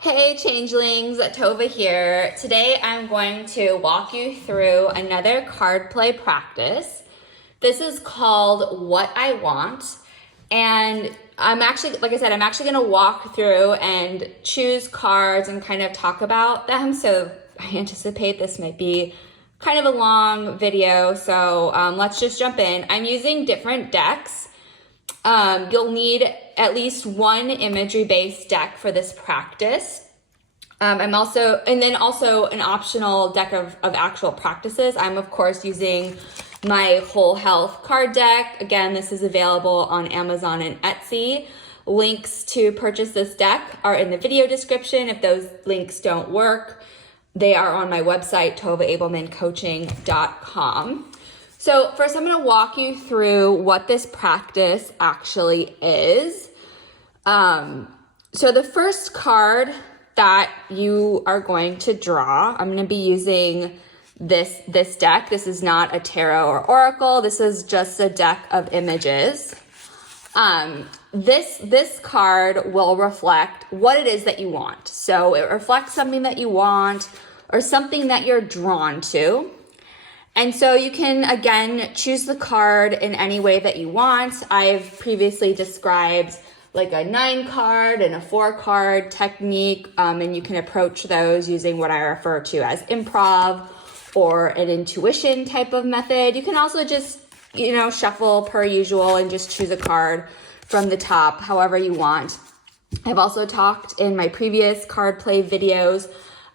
Hey Changelings, Tova here. Today I'm going to walk you through another card play practice. This is called What I Want, and I'm actually going to walk through and choose cards and kind of talk about them. So I anticipate this might be kind of a long video, so let's just jump in. I'm using different decks. You'll need at least one imagery-based deck for this practice. And then also an optional deck of actual practices. I'm of course using my Whole Health card deck. Again, this is available on Amazon and Etsy. Links to purchase this deck are in the video description. If those links don't work, they are on my website, tovaabelmancoaching.com. So first I'm going to walk you through what this practice actually is. So the first card that you are going to draw, I'm going to be using this deck. This is not a tarot or oracle. This is just a deck of images. This card will reflect what it is that you want. So it reflects something that you want or something that you're drawn to. And so you can, again, choose the card in any way that you want. I've previously described like a 9 card and a 4 card technique, and you can approach those using what I refer to as improv or an intuition type of method. You can also just, shuffle per usual and just choose a card from the top, however you want. I've also talked in my previous card play videos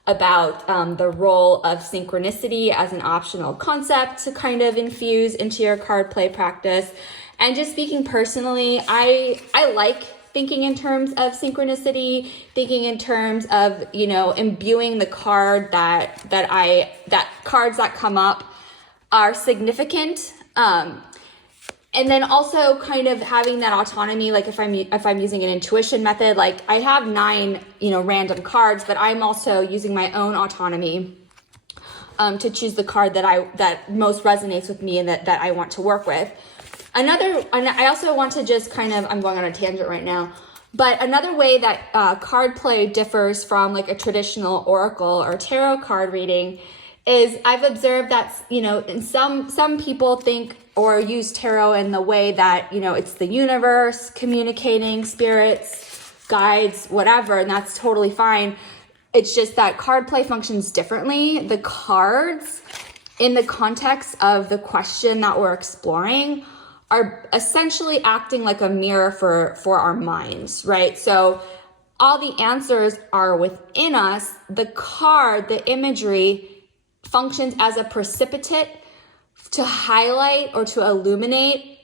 about the role of synchronicity as an optional concept to kind of infuse into your card play practice. And just speaking personally, I like thinking in terms of synchronicity, thinking in terms of, imbuing the card that cards that come up are significant. And then also kind of having that autonomy, like if I'm using an intuition method, like I have 9, random cards, but I'm also using my own autonomy to choose the card that most resonates with me and that I want to work with. And I also want to just I'm going on a tangent right now, but another way that card play differs from like a traditional oracle or tarot card reading is I've observed that, and some people think or use tarot in the way that, it's the universe communicating, spirits, guides, whatever, and that's totally fine. It's just that card play functions differently. The cards, in the context of the question that we're exploring, are essentially acting like a mirror for our minds, right? So all the answers are within us. The card, the imagery, functions as a precipitate to highlight or to illuminate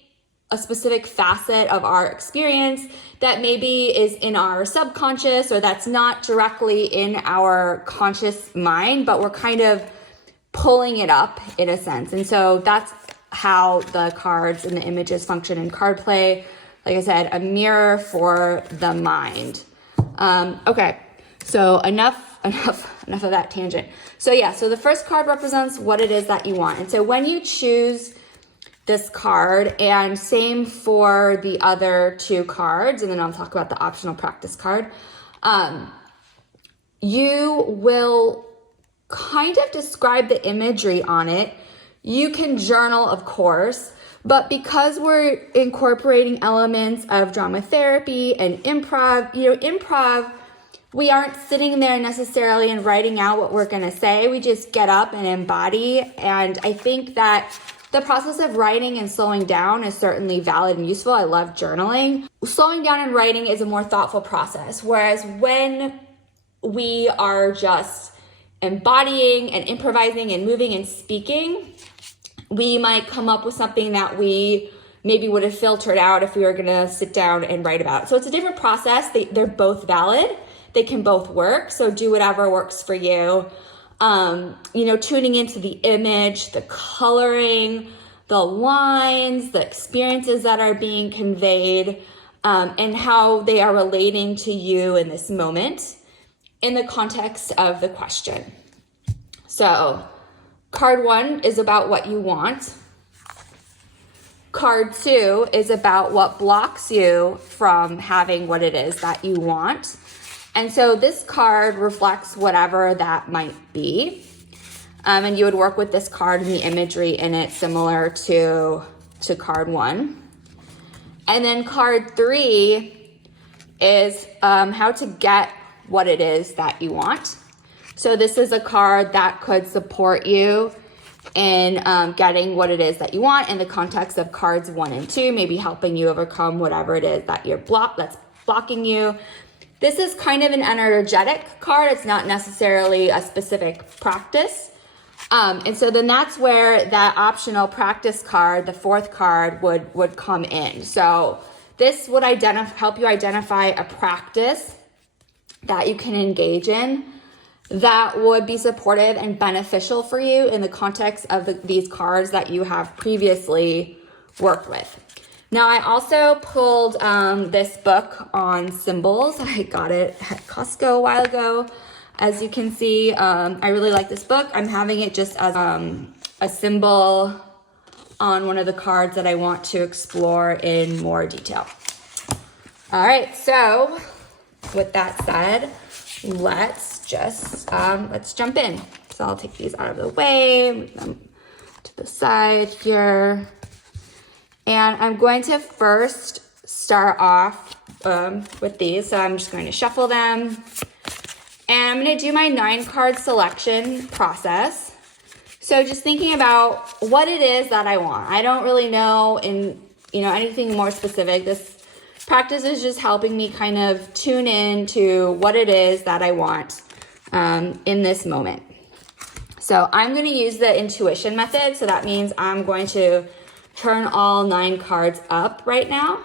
a specific facet of our experience that maybe is in our subconscious or that's not directly in our conscious mind, but we're kind of pulling it up in a sense. And so that's how the cards and the images function in card play. Like I said, a mirror for the mind. Okay, so enough of that tangent. So the first card represents what it is that you want. And so when you choose this card, and same for the other 2 cards, and then I'll talk about the optional practice card, you will kind of describe the imagery on it. You can journal, of course, but because we're incorporating elements of drama therapy and improv, we aren't sitting there necessarily and writing out what we're going to say. We just get up and embody. And I think that the process of writing and slowing down is certainly valid and useful. I love journaling. Slowing down and writing is a more thoughtful process. Whereas when we are just embodying and improvising and moving and speaking, we might come up with something that we maybe would have filtered out if we were going to sit down and write about. So it's a different process. They're both valid. They can both work, so do whatever works for you. Tuning into the image, the coloring, the lines, the experiences that are being conveyed, and how they are relating to you in this moment in the context of the question. So, card 1 is about what you want. Card 2 is about what blocks you from having what it is that you want. And so this card reflects whatever that might be. And you would work with this card and the imagery in it similar to card 1. And then card 3 is how to get what it is that you want. So this is a card that could support you in getting what it is that you want in the context of cards 1 and 2, maybe helping you overcome whatever it is that that's blocking you. This is kind of an energetic card. It's not necessarily a specific practice. And so then that's where that optional practice card, the 4th card, would come in. So this would help you identify a practice that you can engage in that would be supportive and beneficial for you in the context of these cards that you have previously worked with. Now, I also pulled this book on symbols. I got it at Costco a while ago. As you can see, I really like this book. I'm having it just as a symbol on one of the cards that I want to explore in more detail. All right, so with that said, let's jump in. So I'll take these out of the way, move them to the side here. And I'm going to first start off with these. So I'm just going to shuffle them. And I'm going to do my 9-card selection process. So just thinking about what it is that I want. I don't really know anything more specific. This practice is just helping me kind of tune in to what it is that I want in this moment. So I'm going to use the intuition method. So that means I'm going to turn all 9 cards up right now.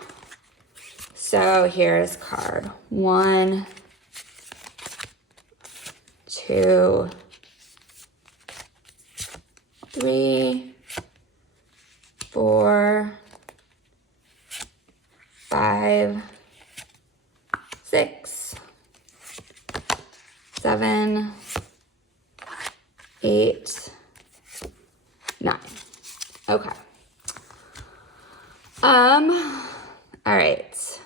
So here's card 1, 2, 3, 4, 5, 6, 7, 8, 9. Okay. All right.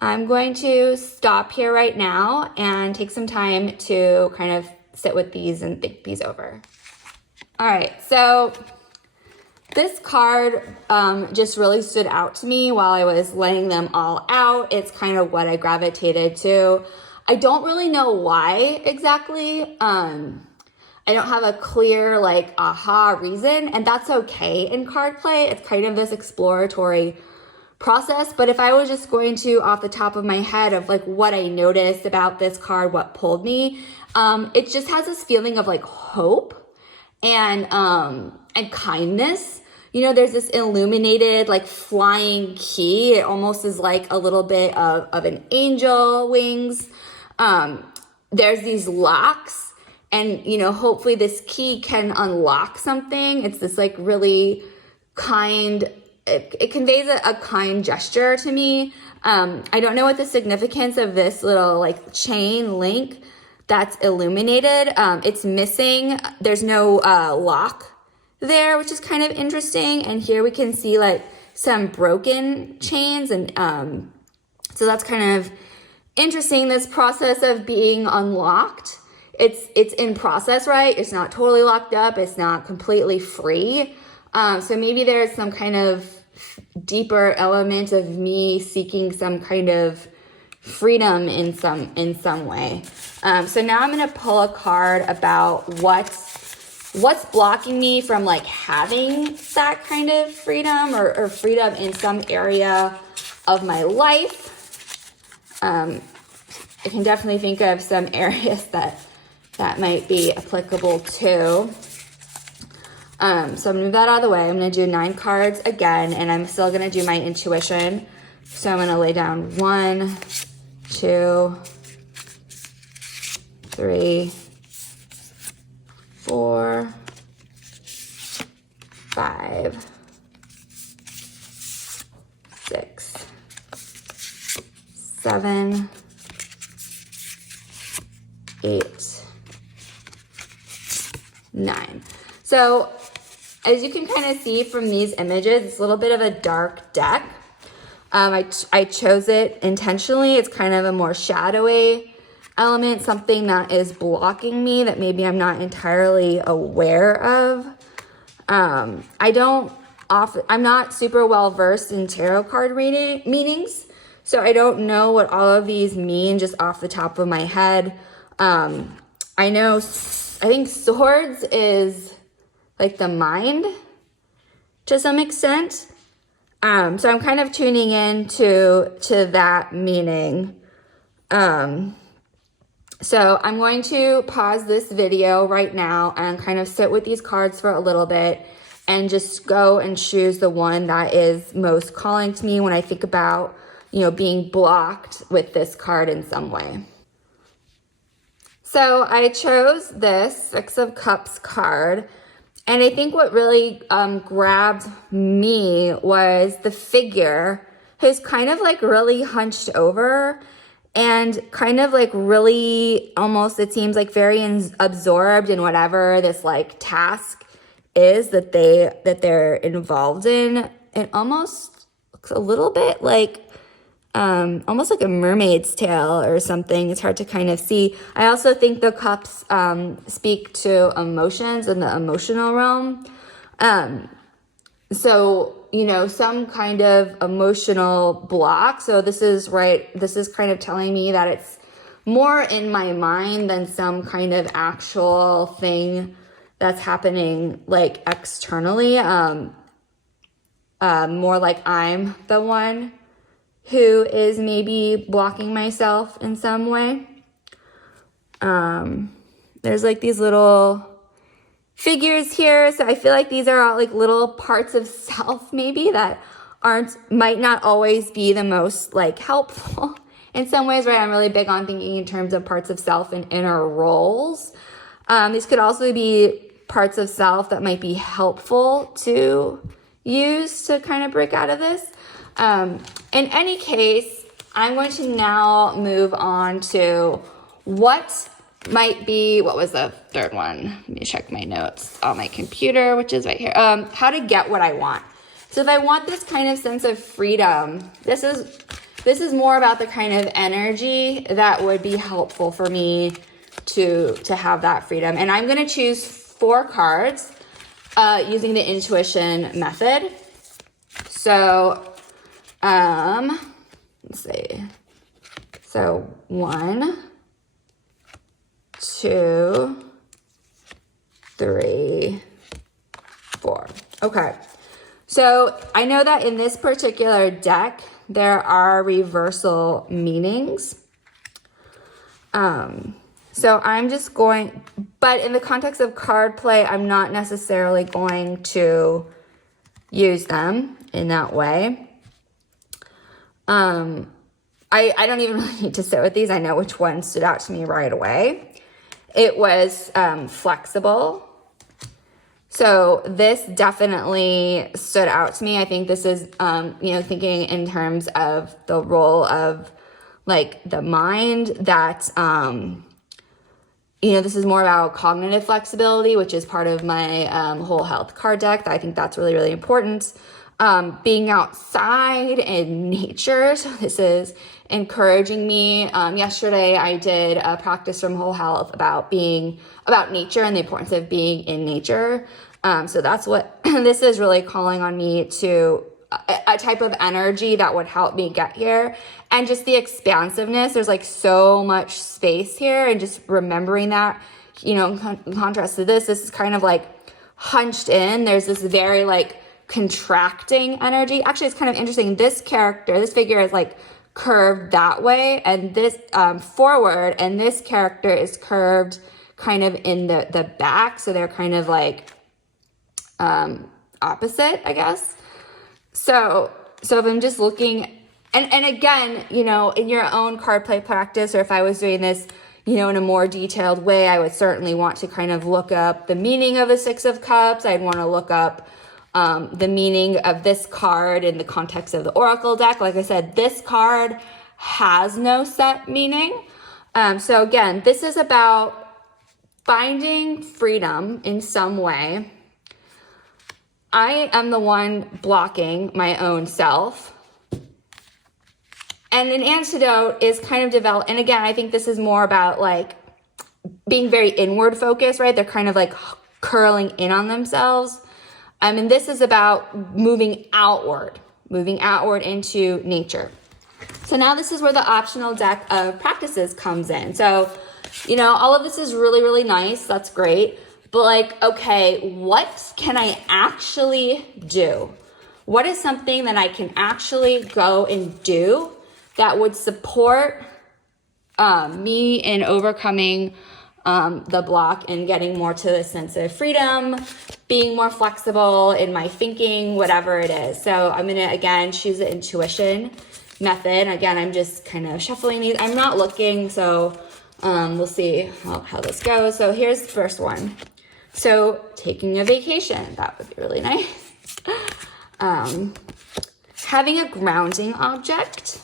I'm going to stop here right now and take some time to kind of sit with these and think these over. All right, so this card just really stood out to me while I was laying them all out. It's kind of what I gravitated to. I don't really know why exactly. I don't have a clear aha reason, and that's okay in CardPlay. It's kind of this exploratory process. But if I was just going to, off the top of my head, of what I noticed about this card, what pulled me, it just has this feeling of hope and kindness. There's this illuminated flying key. It almost is a little bit of an angel wings. There's these locks. And, hopefully this key can unlock something. It's this really kind, it conveys a kind gesture to me. I don't know what the significance of this little chain link that's illuminated. It's missing. There's no lock there, which is kind of interesting. And here we can see some broken chains. And so that's kind of interesting, this process of being unlocked. It's in process, right? It's not totally locked up. It's not completely free. So maybe there's some kind of deeper element of me seeking some kind of freedom in some way. So now I'm going to pull a card about what's blocking me from having that kind of freedom or freedom in some area of my life. I can definitely think of some areas that might be applicable too. So I'm going to move that out of the way. I'm going to do 9 cards again, and I'm still going to do my intuition. So I'm going to lay down 1, 2, 3, 4, 5, 6, 7, 8, 9. So as you can kind of see from these images, it's a little bit of a dark deck. I chose it intentionally. It's kind of a more shadowy element, something that is blocking me that maybe I'm not entirely aware of. I'm not super well versed in tarot card meanings, so I don't know what all of these mean just off the top of my head. I think swords is like the mind to some extent. So I'm kind of tuning in to that meaning. So I'm going to pause this video right now and kind of sit with these cards for a little bit and just go and choose the one that is most calling to me when I think about, being blocked with this card in some way. So I chose this Six of Cups card, and I think what really grabbed me was the figure who's kind of like really hunched over and kind of like really almost, it seems like very absorbed in whatever this like task is that they're involved in. It almost looks a little bit like almost like a mermaid's tail or something. It's hard to kind of see. I also think the cups speak to emotions in the emotional realm. So, some kind of emotional block. So this is kind of telling me that it's more in my mind than some kind of actual thing that's happening like externally. More like I'm the one who is maybe blocking myself in some way. There's like these little figures here. So I feel like these are all like little parts of self maybe that might not always be the most like helpful in some ways, right? I'm really big on thinking in terms of parts of self and inner roles. These could also be parts of self that might be helpful to use to kind of break out of this. In any case, I'm going to now move on to what was the third one? Let me check my notes on my computer, which is right here. How to get what I want. So if I want this kind of sense of freedom, this is more about the kind of energy that would be helpful for me to have that freedom. And I'm going to choose 4 cards using the intuition method. So, let's see. So 1, 2, 3, 4. Okay. So I know that in this particular deck, there are reversal meanings. So I'm just but in the context of card play, I'm not necessarily going to use them in that way. I don't even really need to sit with these. I know which one stood out to me right away. It was flexible. So this definitely stood out to me. I think this is, thinking in terms of the role of like the mind that, this is more about cognitive flexibility, which is part of my whole health card deck. I think that's really, really important. Being outside in nature. So this is encouraging me. Yesterday I did a practice from Whole Health about nature and the importance of being in nature. So that's what this is really calling on me to a type of energy that would help me get here. And just the expansiveness. There's like so much space here, and just remembering that, in contrast to this is kind of like hunched in. There's this very like contracting energy. Actually, it's kind of interesting. This figure is like curved that way, and this forward, and this character is curved kind of in the back. So they're kind of like opposite, I guess. So if I'm just looking, and again, in your own card play practice, or if I was doing this, in a more detailed way, I would certainly want to kind of look up the meaning of a 6 of Cups. I'd want to look up the meaning of this card in the context of the Oracle deck. Like I said, this card has no set meaning. So again, this is about finding freedom in some way. I am the one blocking my own self. And an antidote is kind of developed, and again, I think this is more about like being very inward focused, right? They're kind of like curling in on themselves. And this is about moving outward into nature. So now this is where the optional deck of practices comes in. So, you know, all of this is really, really nice. That's great. But like, okay, what can I actually do? What is something that I can actually go and do that would support me in overcoming the block and getting more to a sense of freedom, being more flexible in my thinking, whatever it is. So I'm gonna, again, choose the intuition method. Again, I'm just kind of shuffling these. I'm not looking, so we'll see how this goes. So here's the first one. So taking a vacation, that would be really nice. Having a grounding object.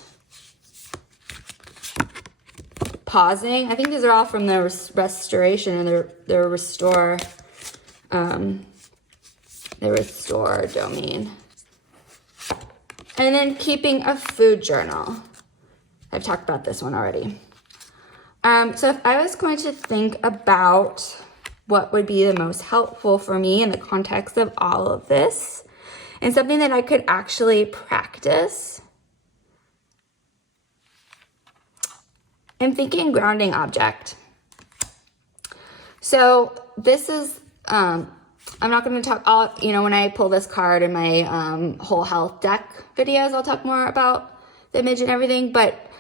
Pausing. I think these are all from the restoration and the restore domain. And then keeping a food journal. I've talked about this one already. So if I was going to think about what would be the most helpful for me in the context of all of this, and something that I could actually practice, I'm thinking grounding object. So this is, I'm not going to talk, when I pull this card in my whole health deck videos, I'll talk more about the image and everything, but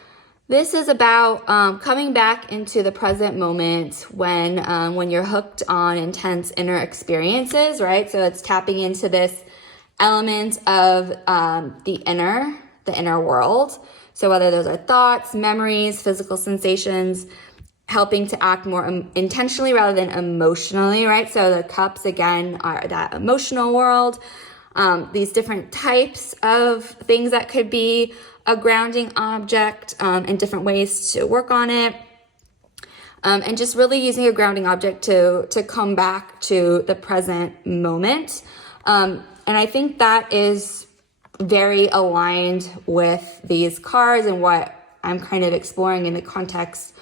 this is about coming back into the present moment when you're hooked on intense inner experiences, right? So it's tapping into this element of the inner world. So whether those are thoughts, memories, physical sensations, helping to act more intentionally rather than emotionally, right? So the cups, again, are that emotional world. These different types of things that could be a grounding object and different ways to work on it. And just really using a grounding object to come back to the present moment. And I think that is very aligned with these cards and what I'm kind of exploring in the context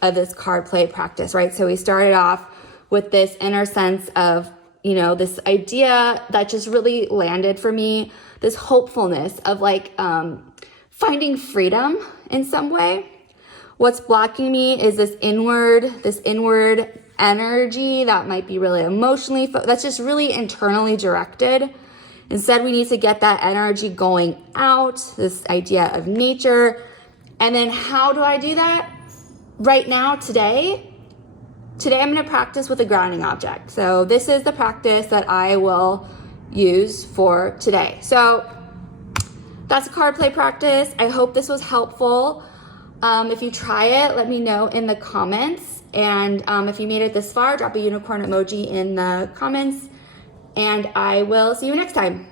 of this card play practice, right? So we started off with this inner sense of, this idea that just really landed for me, this hopefulness of like finding freedom in some way. What's blocking me is this inward energy that might be really emotionally, that's just really internally directed. Instead, we need to get that energy going out, this idea of nature. And then how do I do that? Right now, today I'm going to practice with a grounding object. So this is the practice that I will use for today. So that's a card play practice. I hope this was helpful. If you try it, let me know in the comments. And if you made it this far, drop a unicorn emoji in the comments. And I will see you next time.